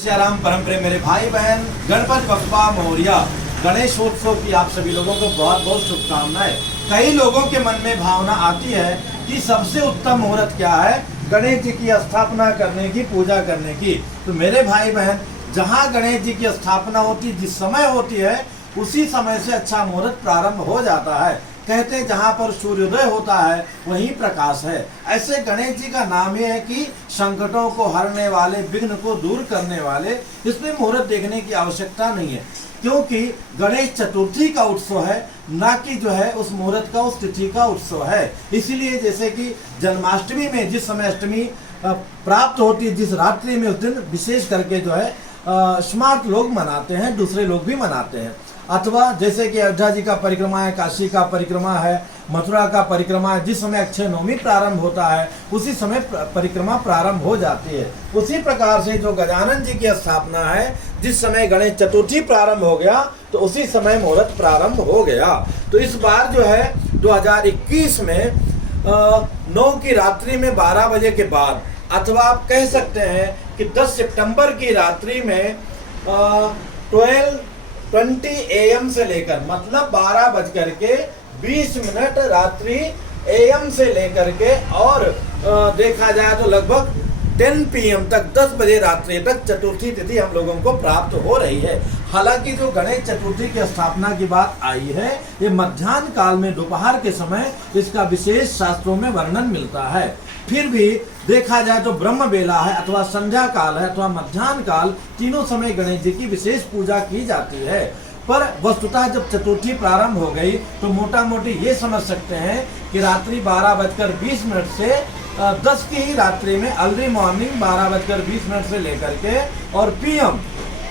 राम परम प्रेम मेरे भाई बहन, गणपति बप्पा मोरया। गणेशोत्सव की आप सभी लोगों को बहुत बहुत शुभकामनाएं। कई लोगों के मन में भावना आती है कि सबसे उत्तम मुहूर्त क्या है, गणेश जी की स्थापना करने की, पूजा करने की। तो मेरे भाई बहन, जहाँ गणेश जी की स्थापना होती, जिस समय होती है, उसी समय से अच्छा मुहूर्त प्रारंभ हो जाता है। कहते हैं जहाँ पर सूर्योदय होता है वहीं प्रकाश है। ऐसे गणेश जी का नाम ही है कि संकटों को हरने वाले, विघ्न को दूर करने वाले। इसमें मुहूर्त देखने की आवश्यकता नहीं है, क्योंकि गणेश चतुर्थी का उत्सव है, ना कि जो है उस मुहूर्त का, उस तिथि का उत्सव है। इसीलिए जैसे कि जन्माष्टमी में जिस समय अष्टमी प्राप्त होती है, जिस रात्रि में, उस दिन विशेष करके जो है स्मार्ट लोग मनाते हैं, दूसरे लोग भी मनाते हैं। अथवा जैसे कि अयोध्या जी का परिक्रमा है, काशी का परिक्रमा है, मथुरा का परिक्रमा है, जिस समय अक्षय नवमी प्रारंभ होता है उसी समय परिक्रमा प्रारंभ हो जाती है। उसी प्रकार से जो गजानन जी की स्थापना है, जिस समय गणेश चतुर्थी प्रारंभ हो गया तो उसी समय मुहूर्त प्रारंभ हो गया। तो इस बार जो है 2021 में 9 की रात्रि में 12 बजे के बाद, अथवा आप कह सकते हैं कि 10 सितंबर की रात्रि में 12:20 AM से लेकर, मतलब 12:20 रात्रि AM से लेकर के, और देखा जाए तो लगभग 10 PM तक, 10 बजे रात्रि तक चतुर्थी तिथि हम लोगों को प्राप्त हो रही है। हालांकि जो गणेश चतुर्थी की स्थापना की बात आई है, ये मध्याह्न काल में, दोपहर के समय इसका विशेष शास्त्रों में वर्णन मिलता है। फिर भी देखा जाए तो ब्रह्म बेला है, अथवा संध्या काल है, अथवा मध्याह्न काल, तीनों समय गणेश जी की विशेष पूजा की जाती है। पर वस्तुतः जब चतुर्थी प्रारंभ हो गई तो मोटा मोटी ये समझ सकते हैं कि रात्रि 12:20 से 10 की ही रात्रि में, अर्ली मॉर्निंग 12:20 से लेकर के, और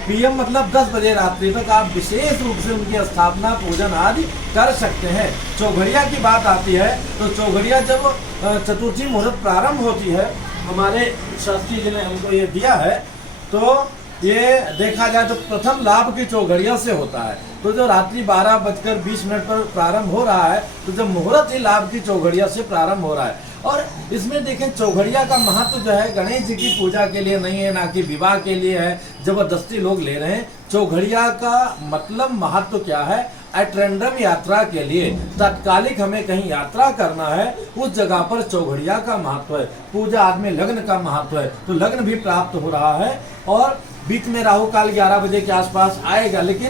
पीएम मतलब 10 बजे रात्रि तक आप विशेष रूप से उनकी स्थापना, पूजन आदि कर सकते हैं। चौघड़िया की बात आती है तो चौघड़िया जब चतुर्थी मुहूर्त प्रारंभ होती है, हमारे शास्त्री जी ने हमको ये दिया है, तो ये देखा जाए तो प्रथम लाभ की चौघड़िया से होता है। तो जो रात्रि 12:20 पर प्रारंभ हो रहा है, तो जब मुहूर्त ही लाभ की चौघड़िया से प्रारंभ हो रहा है। और इसमें देखें, चौघड़िया का महत्व जो है गणेश जी की पूजा के लिए नहीं है, ना कि विवाह के लिए है, जबरदस्ती लोग ले रहे हैं। चौघड़िया का मतलब महत्व क्या है? एट रैंडम यात्रा के लिए, तत्कालिक हमें कहीं यात्रा करना है, उस जगह पर चौघड़िया का महत्व है। पूजा आदमी लग्न का महत्व है, तो लग्न भी प्राप्त हो रहा है। और बीच में राहु काल 11 बजे के आसपास आएगा, लेकिन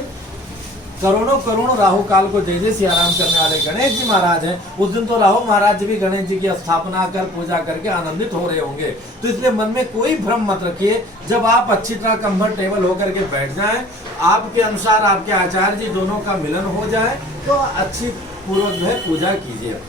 करोड़ों राहु काल को जय जय सिया राम करने वाले गणेश जी महाराज हैं। उस दिन तो राहु महाराज जी भी गणेश जी की स्थापना कर, पूजा करके आनंदित हो रहे होंगे। तो इसलिए मन में कोई भ्रम मत रखिए। जब आप अच्छी तरह कंफर्टेबल होकर के बैठ जाएं, आपके अनुसार आपके आचार्य जी दोनों का मिलन हो जाए, तो अच्छी पूर्वक जो है पूजा कीजिए।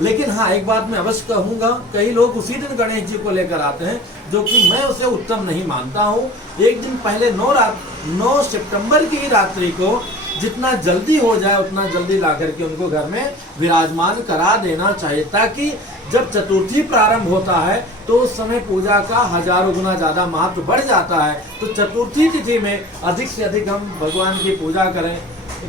लेकिन हाँ, एक बात मैं अवश्य कहूँगा, कई लोग उसी दिन गणेश जी को लेकर आते हैं, जो कि मैं उसे उत्तम नहीं मानता हूँ। एक दिन पहले 9 सितंबर की रात्रि को जितना जल्दी हो जाए उतना जल्दी ला करके उनको घर में विराजमान करा देना चाहिए, ताकि जब चतुर्थी प्रारंभ होता है तो उस समय पूजा का हजारों गुना ज़्यादा महत्व बढ़ जाता है। तो चतुर्थी तिथि में अधिक से अधिक हम भगवान की पूजा करें।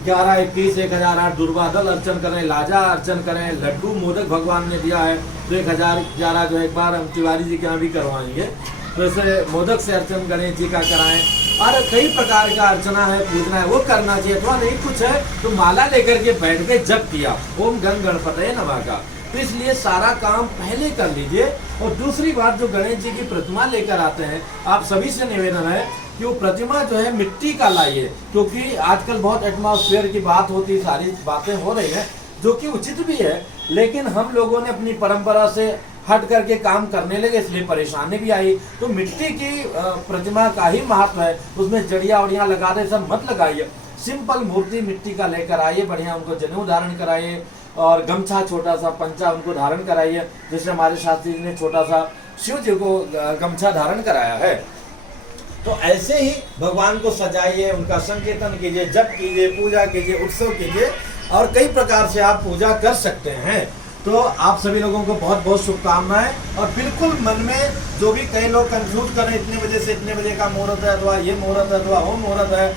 11, 21, 1008 दुर्वादल अर्चन करें, लाजा अर्चन करें, लड्डू मोदक भगवान ने दिया है तो 1011 जो एक बार हम तिवारी जी के यहाँ भी करवाएंगे, तो ऐसे मोदक से अर्चन गणेश जी का कराएं। और कई प्रकार का अर्चना है, पूजना है, वो करना चाहिए। अथवा नहीं कुछ है तो माला लेकर के बैठ के जप किया, ओम गण गणपतये नमः का। तो इसलिए सारा काम पहले कर लीजिए। और दूसरी बात, जो गणेश जी की प्रतिमा लेकर आते हैं, आप सभी से निवेदन है कि वो प्रतिमा जो है मिट्टी का लाइए, क्योंकि आजकल बहुत एटमॉस्फेयर की बात होती, सारी बातें हो रही हैं, जो कि उचित भी है। लेकिन हम लोगों ने अपनी परंपरा से हट करके काम करने लगे, इसलिए परेशानी भी आई। तो मिट्टी की प्रतिमा का ही महत्व है, उसमें जड़िया उड़िया लगा दे सब मत लगाइए। सिंपल मूर्ति मिट्टी का लेकर आइए, बढ़िया उनको जनेऊ धारण कराइए, और गमछा, छोटा सा पंचा उनको धारण कराइए, जैसे हमारे शास्त्री जी ने छोटा सा शिव जी को गमछा धारण कराया है। तो ऐसे ही भगवान को सजाइए, उनका संकीर्तन कीजिए, जप कीजिए, पूजा कीजिए, उत्सव कीजिए, और कई प्रकार से आप पूजा कर सकते हैं। तो आप सभी लोगों को बहुत बहुत शुभकामनाएं। और बिल्कुल मन में जो भी कई लोग कंफ्यूज कर रहे हैं, इतने बजे से इतने बजे का मुहूर्त है, अथवा ये मुहूर्त है, अथवा वो मुहूर्त है,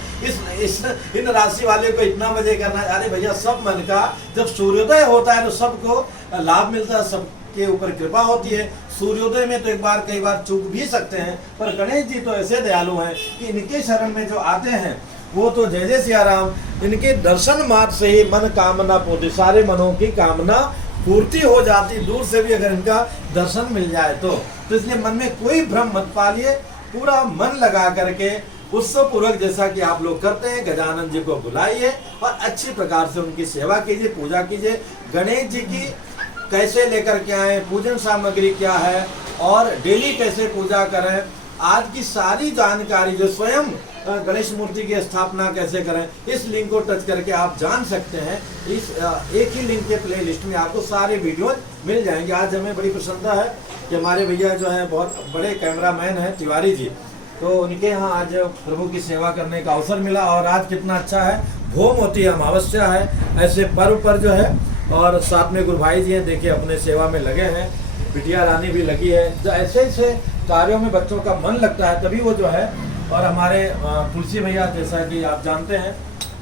इन राशि वाले को इतना बजे करना है। अरे भैया, सब मन का, जब सूर्योदय होता है तो सबको लाभ मिलता है, सबके ऊपर कृपा होती है। सूर्योदय में तो एक बार कई बार चूक भी सकते हैं, पर गणेश जी तो ऐसे दयालु हैं कि इनके शरण में जो आते हैं वो तो जय जय सिया राम, इनके दर्शन मात्र से ही मन कामना पूर्ति, सारे मनों की कामना पूर्ति हो जाती, दूर से भी अगर इनका दर्शन मिल जाए तो इसलिए मन में कोई भ्रम मत पालिए, पूरा मन लगा करके उत्सव पूर्वक जैसा कि आप लोग करते हैं गजानन जी को बुलाइए और अच्छी प्रकार से उनकी सेवा कीजिए, पूजा कीजिए। गणेश जी की कैसे लेकर के आए, पूजन सामग्री क्या है और डेली कैसे पूजा करें, आज की सारी जानकारी जो स्वयं गणेश मूर्ति की स्थापना कैसे करें, इस लिंक को टच करके आप जान सकते हैं। इस एक ही लिंक के प्ले लिस्ट में आपको सारे वीडियो मिल जाएंगे। आज हमें बड़ी प्रसन्नता है कि हमारे भैया जो है बहुत बड़े कैमरामैन हैं तिवारी जी, तो उनके यहाँ आज प्रभु की सेवा करने का अवसर मिला और आज कितना अच्छा है, भौमवती अमावस्या है, ऐसे पर्व पर जो है, और साथ में गुरु भाई जी हैं, देखिए अपने सेवा में लगे हैं, बिटिया रानी भी लगी है। जो ऐसे ऐसे कार्यों में बच्चों का मन लगता है तभी वो जो है, और हमारे तुलसी भैया जैसा कि आप जानते हैं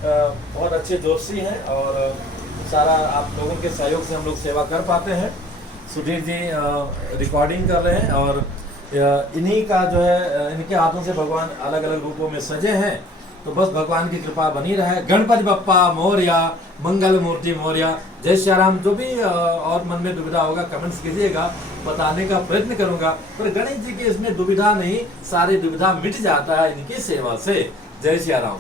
बहुत अच्छे ज्योतिषी हैं और सारा आप लोगों के सहयोग से हम लोग सेवा कर पाते हैं। सुधीर जी रिकॉर्डिंग कर रहे हैं और इन्हीं का जो है, इनके हाथों से भगवान अलग अलग रूपों में सजे हैं, तो बस भगवान की कृपा बनी रहे। गणपति बप्पा मोरया, मंगल मूर्ति मोरया, जय श्री राम। जो भी और मन में दुविधा होगा कमेंट्स कीजिएगा, बताने का प्रयत्न करूंगा, पर गणेश जी की इसमें दुविधा नहीं, सारी दुविधा मिट जाता है इनकी सेवा से। जय श्री राम।